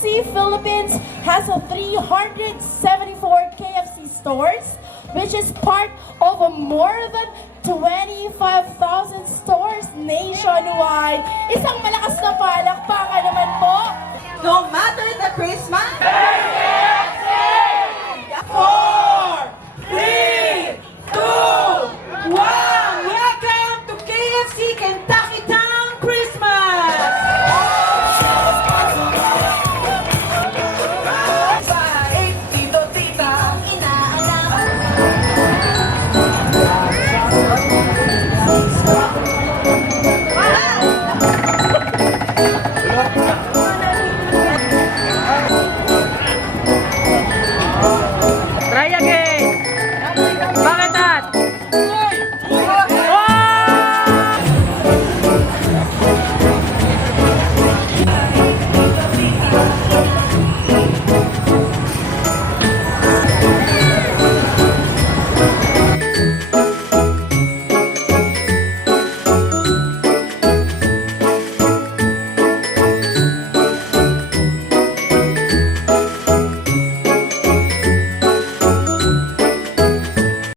KFC Philippines has a 374 KFC stores, which is part of a more than 25,000 stores nationwide. Isang malakas na palakpakan naman po